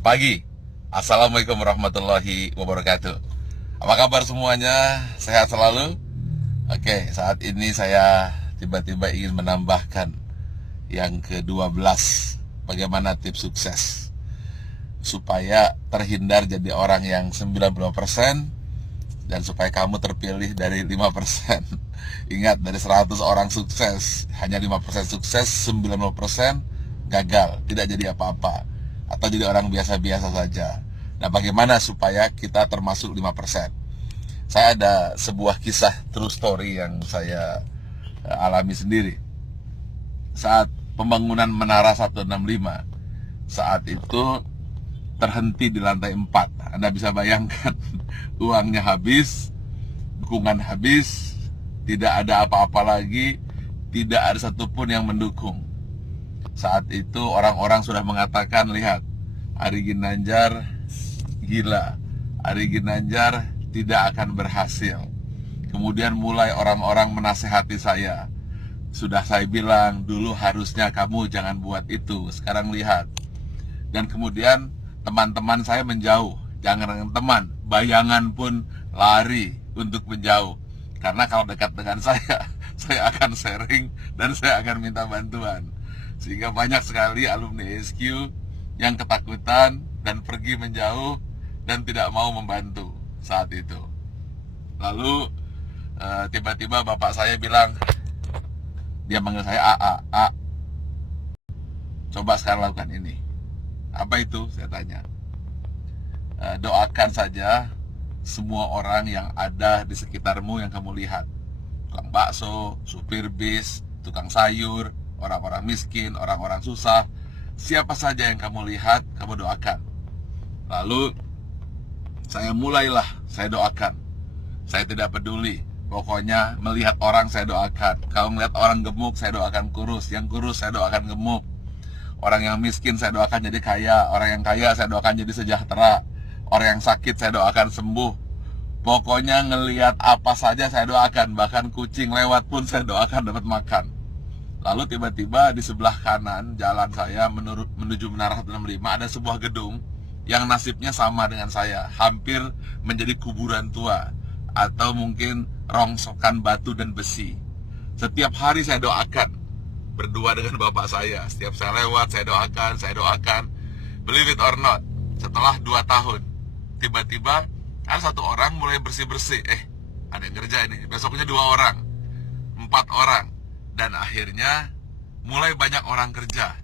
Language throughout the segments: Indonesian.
pagi. Assalamualaikum warahmatullahi wabarakatuh. Apa kabar semuanya? Sehat selalu? Oke, saat ini saya tiba-tiba ingin menambahkan yang ke-12. Bagaimana tips sukses supaya terhindar jadi orang yang 90% dan supaya kamu terpilih dari 5%. Ingat, dari 100 orang sukses, hanya 5% sukses, 90% gagal, tidak jadi apa-apa, atau jadi orang biasa-biasa saja. Nah, bagaimana supaya kita termasuk 5%? Saya ada sebuah kisah true story yang saya alami sendiri. Saat pembangunan Menara 165, saat itu terhenti di lantai 4. Anda bisa bayangkan, uangnya habis, dukungan habis, tidak ada apa-apa lagi, tidak ada satupun yang mendukung. Saat itu orang-orang sudah mengatakan, lihat, Ari Ginanjar gila, Ari Ginanjar tidak akan berhasil. Kemudian mulai orang-orang menasehati saya. Sudah saya bilang, dulu harusnya kamu jangan buat itu, sekarang lihat. Dan kemudian teman-teman saya menjauh. Jangan teman, bayangan pun lari untuk menjauh. Karena kalau dekat dengan saya akan sharing dan saya akan minta bantuan. Sehingga banyak sekali alumni SQ yang ketakutan dan pergi menjauh dan tidak mau membantu saat itu. Lalu tiba-tiba bapak saya bilang, dia manggil saya A, coba sekarang lakukan ini. Apa itu? Saya tanya. Doakan saja semua orang yang ada di sekitarmu yang kamu lihat. Tukang bakso, supir bis, tukang sayur, orang-orang miskin, orang-orang susah. Siapa saja yang kamu lihat, kamu doakan. Lalu saya doakan. Saya tidak peduli. Pokoknya melihat orang saya doakan. Kalau melihat orang gemuk, saya doakan kurus. Yang kurus saya doakan gemuk. Orang yang miskin saya doakan jadi kaya. Orang yang kaya saya doakan jadi sejahtera. Orang yang sakit saya doakan sembuh. Pokoknya ngelihat apa saja saya doakan. Bahkan kucing lewat pun saya doakan dapat makan. Lalu tiba-tiba di sebelah kanan jalan saya menuju Menara 165 ada sebuah gedung yang nasibnya sama dengan saya. Hampir menjadi kuburan tua. Atau mungkin rongsokan batu dan besi. Setiap hari saya doakan. Berdua dengan bapak saya. Setiap saya lewat, saya doakan. Believe it or not, setelah 2 tahun, tiba-tiba ada satu orang mulai bersih-bersih. Ada yang kerja ini. Besoknya 2 orang, 4 orang. Dan akhirnya mulai banyak orang kerja.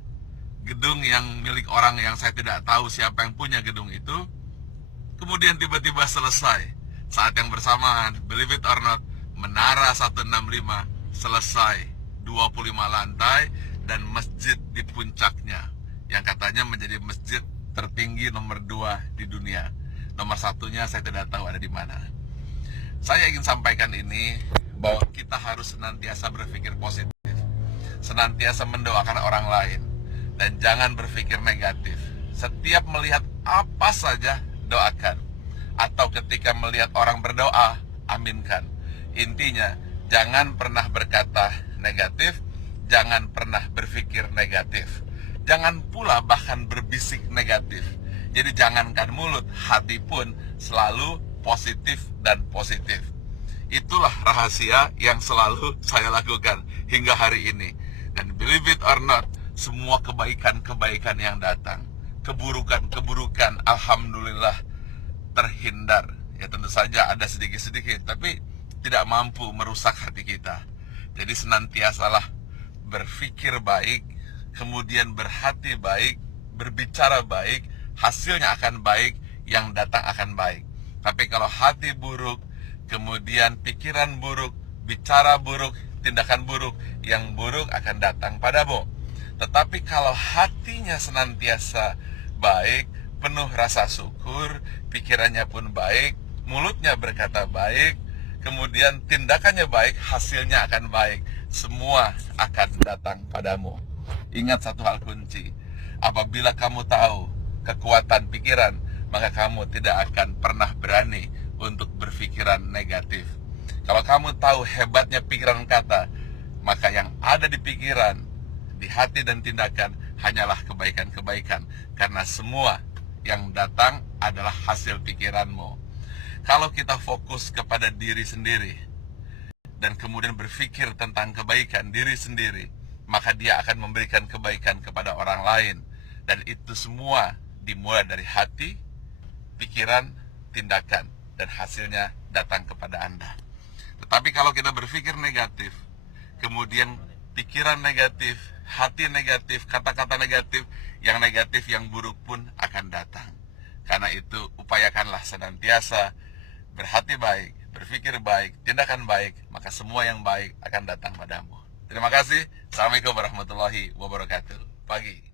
Gedung yang milik orang yang saya tidak tahu siapa yang punya gedung itu, kemudian tiba-tiba selesai. Saat yang bersamaan, believe it or not, Menara 165 selesai. 25 lantai dan masjid di puncaknya yang katanya menjadi masjid tertinggi nomor 2 di dunia. Nomor 1-nya saya tidak tahu ada di mana. Saya ingin sampaikan ini bahwa kita harus senantiasa berpikir positif, senantiasa mendoakan orang lain, dan jangan berpikir negatif. Setiap melihat apa saja doakan, atau ketika melihat orang berdoa, aminkan. Intinya, jangan pernah berkata negatif, jangan pernah berpikir negatif, jangan pula bahkan berbisik negatif. Jadi jangankan mulut, hati pun selalu positif dan positif. Itulah rahasia yang selalu saya lakukan hingga hari ini. Dan believe it or not, semua kebaikan-kebaikan yang datang, keburukan-keburukan, alhamdulillah terhindar. Ya tentu saja ada sedikit-sedikit, tapi tidak mampu merusak hati kita. Jadi senantiasalah berpikir baik, kemudian berhati baik, berbicara baik, hasilnya akan baik, yang datang akan baik. Tapi kalau hati buruk, kemudian pikiran buruk, bicara buruk, tindakan buruk, yang buruk akan datang padamu. Tetapi kalau hatinya senantiasa baik, penuh rasa syukur, pikirannya pun baik, mulutnya berkata baik, kemudian tindakannya baik, hasilnya akan baik. Semua akan datang padamu. Ingat satu hal kunci. Apabila kamu tahu kekuatan pikiran, maka kamu tidak akan pernah berani untuk berpikiran negatif. Kalau kamu tahu hebatnya pikiran kata, maka yang ada di pikiran, di hati dan tindakan hanyalah kebaikan-kebaikan. Karena semua yang datang adalah hasil pikiranmu. Kalau kita fokus kepada diri sendiri dan kemudian berpikir tentang kebaikan diri sendiri, maka dia akan memberikan kebaikan kepada orang lain. Dan itu semua dimulai dari hati, pikiran, tindakan, dan hasilnya datang kepada Anda. Tetapi kalau kita berpikir negatif, kemudian pikiran negatif, hati negatif, kata-kata negatif, yang buruk pun akan datang. Karena itu upayakanlah senantiasa berhati baik, berpikir baik, tindakan baik, maka semua yang baik akan datang padamu. Terima kasih. Assalamualaikum warahmatullahi wabarakatuh. Pagi.